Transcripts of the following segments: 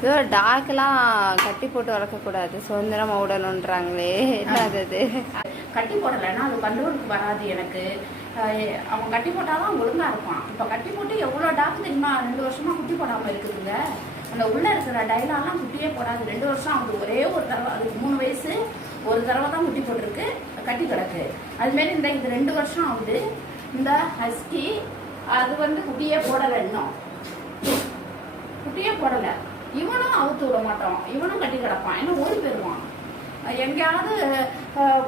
ஏதோ டாக்கெல்லாம் கட்டி போட்டு வளர்க்கக்கூடாது சுதந்திரமாக விடணுன்றாங்களே என்ன அது அது? கட்டி போடலைன்னா அது கண்ட்ரோலுக்கு வராது எனக்கு. அவன் கட்டி போட்டால் தான் ஒழுங்காக இருப்பான். இப்போ கட்டி போட்டு எவ்வளோ டாக் தெரியுமா? ரெண்டு வருஷமாக குட்டி போடாமல் இருக்குதுங்க. அந்த உள்ளே இருக்கிற டைலாலாம் குட்டியே போடாது. ரெண்டு வருஷம் அவனுக்கு ஒரே ஒரு தடவை அதுக்கு மூணு வயசு ஒரு தடவை தான் குட்டி போட்டிருக்கு. கட்டி கிடக்கு. அதுமாரி இந்த இது ரெண்டு வருஷம் ஆகுது. இந்த ஹஸ்கி அது வந்து குட்டியே போடலை இன்னும். குட்டியே போடலை. இவனும் அவுத்து விட மாட்டான். இவனும் கட்டி கிடப்பான். ஏன்னா ஓடி போயிடுவான். எங்கேயாவது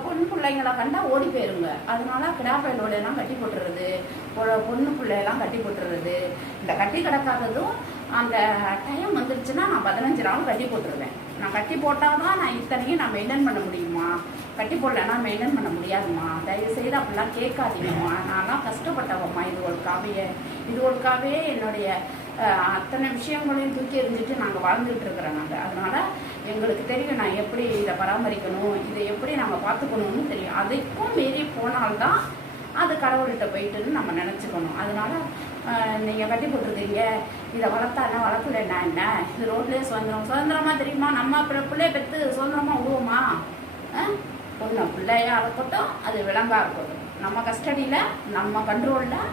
பொண்ணு பிள்ளைங்களை கண்டா ஓடி போயிருங்க. அதனால கிடாப்பையிலோட எல்லாம் கட்டி போட்டுறது பொண்ணு பிள்ளையெல்லாம் கட்டி போட்டுறது. இந்த கட்டி கிடக்காததும் அந்த டைம் வந்துருச்சுன்னா நான் பதினஞ்சு நாள் கட்டி போட்டுருவேன். நான் கட்டி போட்டால் தான் நான் இத்தனையும் நான் மெயின்டைன் பண்ண முடியுமா? கட்டி போடலைன்னா மெயின்டைன் பண்ண முடியாதும்மா தயவு செய்து அப்படிலாம் கேட்காதீங்கம்மா. நான்லாம் கஷ்டப்பட்டவம்மா. இது ஒழுக்காவே இது ஒழுக்காவே என்னுடைய அத்தனை விஷயங்களையும் தூக்கி எறிஞ்சிட்டு நாங்கள் வாழ்ந்துட்டு இருக்கிறோம் நாங்கள் அதனால எங்களுக்கு தெரியும் நான் எப்படி இதை பராமரிக்கணும் இதை எப்படி நாங்கள் பார்த்துக்கணும்னு தெரியும். அதுக்கும் மீறி போனால்தான் அது கடவுள்கிட்ட போயிட்டுன்னு நம்ம நினச்சிக்கணும். அதனால நீங்கள் கட்டி போட்டிருக்கீங்க இதை வளர்த்தா என்ன வளர்க்கல என்ன என்ன? இது ரோட்லேயே சுதந்திரம். சுதந்திரமா தெரியுமா? நம்ம பிள்ளை பிள்ளைய பெற்று சுதந்திரமாக விடுவோமா பொண்ணு பிள்ளையாக இருக்கட்டும் அது விளம்பாக இருக்கட்டும். நம்ம கஸ்டடியில் நம்ம கண்ட்ரோலில்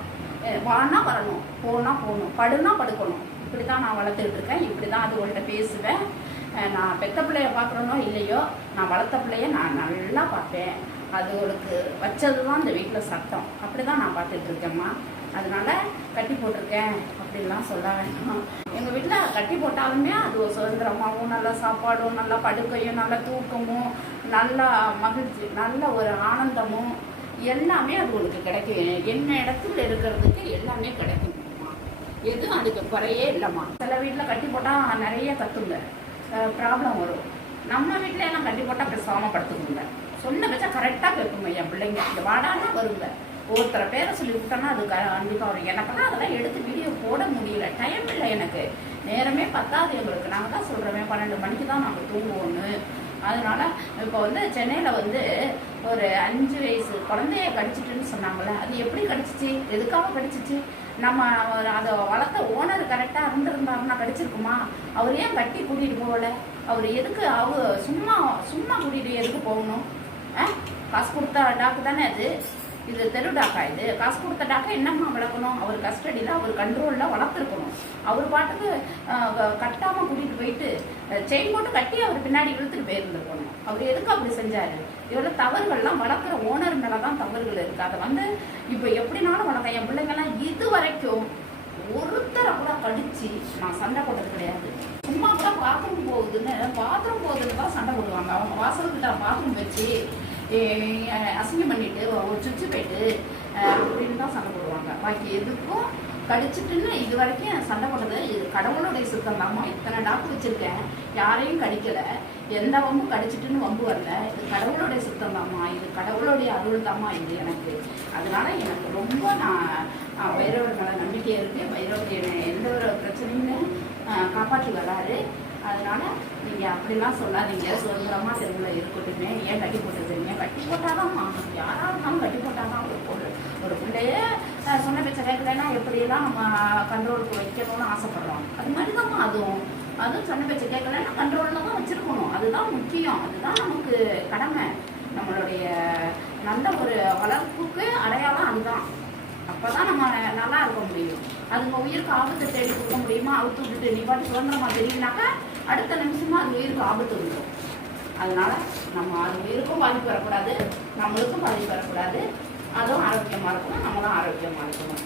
வானா வரணும் போனா போகணும் படுனா படுக்கணும். இப்படி தான் நான் வளர்த்துக்கிட்டு இருக்கேன் இப்படி தான் அது உங்கள்கிட்ட பேசுவேன். நான் பெத்த பிள்ளைய பார்க்குறனோ இல்லையோ நான் வளர்த்த பிள்ளைய நான் நல்லா பார்ப்பேன். அதுகளுக்கு வச்சது தான் இந்த வீட்டில் சட்டம் அப்படி தான் நான் பார்த்துட்டு இருக்கேம்மா. அதனால கட்டி போட்டிருக்கேன் அப்படின்லாம் சொல்ல வேண்டாம். எங்கள் வீட்டில் கட்டி போட்டாலுமே அது ஒரு சுதந்திரமாகவும் நல்ல சாப்பாடும் நல்ல படுக்கையும் நல்ல தூக்கமும் நல்ல மகிழ்ச்சி நல்ல ஒரு ஆனந்தமும் எல்லாமே அது உங்களுக்கு கிடைக்கும். என்ன இடத்துல இருக்கிறதுக்கு எல்லாமே கிடைக்கும்மா எதுவும் அதுக்கு குறையே இல்லைம்மா. சில வீட்டில் கட்டி போட்டால் நிறைய கத்துங்க ப்ராப்ளம் வரும். நம்ம வீட்டில் எல்லாம் கட்டி போட்டால் பேசாம படுத்துக்குங்க. சொன்ன வச்சா கரெக்டாக கேட்குங்க என் பிள்ளைங்க. இந்த வாடானா வருங்க. ஒருத்தரை பேரை சொல்லி விட்டோன்னா அது கண்டிப்பாக வரும். எனக்கெல்லாம் அதெல்லாம் எடுத்து வீடியோ போட முடியல. டைம் இல்லை எனக்கு. நேரமே பத்தாது எங்களுக்கு. நாங்கள் தான் சொல்கிறோமே பன்னெண்டு மணிக்கு தான் நாங்கள் தூங்குவோன்னு அதனால இப்போ வந்து சென்னையில் வந்து ஒரு அஞ்சு வயசு குழந்தைய கடிச்சிட்டுன்னு சொன்னாங்கள்ல அது எப்படி கடிச்சிச்சு? எதுக்காக கடிச்சிச்சு? நம்ம அவர் அதை வளர்த்த ஓனர் கரெக்டாக இருந்திருந்தாருன்னா கடிச்சிருக்குமா? அவர் ஏன் கட்டி கூட்டிகிட்டு போகல? அவர் எதுக்கு அவ சும்மா சும்மா கூட்டிகிட்டு எதுக்கு போகணும்? ஆ? காசு கொடுத்தா டாக்கு தானே அது. இது தெரு டாக்கா இது. காசு கொடுத்த டாக்கா என்னம்மா வளர்க்கணும் அவர் கஸ்டடியில் அவர் கண்ட்ரோலில் வளர்த்துருக்கணும். அவர் பாட்டுக்கு கட்டாமல் கூட்டிகிட்டு போயிட்டு செயின் போட்டு கட்டி அவர் பின்னாடி இழுத்துட்டு போயிருந்துருக்கணும். அவர் எதுக்கு அப்படி செஞ்சார்? இவ்வளோ தவறுகள்லாம் வளர்க்குற ஓனர் மேலே தான் தவறுகள் இருக்குது அதை வந்து இப்போ எப்படினாலும் வளர்க்க என் பிள்ளைங்கெல்லாம் இது வரைக்கும் ஒருத்தரை கூட கடிச்சு நான் சண்டை போட்டது கிடையாது. சும்மா கூட பாத்ரூம் போகுதுன்னு பாத்ரூம் போகுதுன்னு தான் சண்டை போடுவாங்க. அவங்க வாசல்கிட்ட பாத்ரூம் வச்சு அசிங்கம் பண்ணிட்டு ஒரு சுவிட்சு போயிட்டு அப்படின்னு தான் சண்டை போடுவாங்க. பாக்கி எதுக்கும் கடிச்சிட்டுன்னு இது வரைக்கும் சண்டை போட்டது இது கடவுளுடைய சுத்தம் தாம்மா. இத்தனை டாக்டர் வச்சிருக்கேன். யாரையும் கடிக்கல. எந்த வம்பும் கடிச்சிட்டுன்னு வம்பு வரல. இது கடவுளுடைய சுத்தம் தாமா இது கடவுளுடைய அருள் தாம்மா இது எனக்கு. அதனால எனக்கு ரொம்ப நான் பைரவர் மேலே நம்பிக்கை இருக்கு. பைரவர் எந்த ஒரு பிரச்சனையுமே காப்பாற்றி வராரு. அதனால நீங்கள் அப்படிலாம் சொல்லாதீங்க. சுதந்திரமாக தெருவில் இருக்கட்டுமே. ஏன் கட்டி போட்டுருக்கீங்க கட்டி போட்டால் போட்டாதாம்மா யாராக இருந்தாலும் கட்டி போட்டாதான் ஒரு பொருள். ஒரு பிள்ளையே சொன்ன பேச்ச கேட்கலன்னா எப்படியெல்லாம் நம்ம கண்ட்ரோலுக்கு வைக்கணும்னு ஆசைப்படுறோம்? அது மாதிரி தான் அதுவும். அதுவும் சொன்ன பேச்ச கேட்கலன்னா கண்ட்ரோலில் தான் வச்சுருக்கணும். அதுதான் முக்கியம். அதுதான் நமக்கு கடமை. நம்மளுடைய நல்ல ஒரு வளர்ப்புக்கு அடையாளம் அதுதான். அப்பதான் நம்ம நல்லா இருக்க முடியும். அதுங்க உயிருக்கு ஆபத்தை தேடி கொடுக்க முடியுமா? அவுத்து விட்டுட்டு நீ பாட்டு சுதந்திரமா தெரியுனாக்கா அடுத்த நிமிஷமா அது உயிருக்கு ஆபத்து வந்துடும் அதனால நம்ம அது உயிருக்கும் பாதிப்பு வரக்கூடாது நம்மளுக்கும் பாதிப்பு வரக்கூடாது. அதுவும் ஆரோக்கியமா இருக்கணும் நம்மளும் ஆரோக்கியமா இருக்கணும்.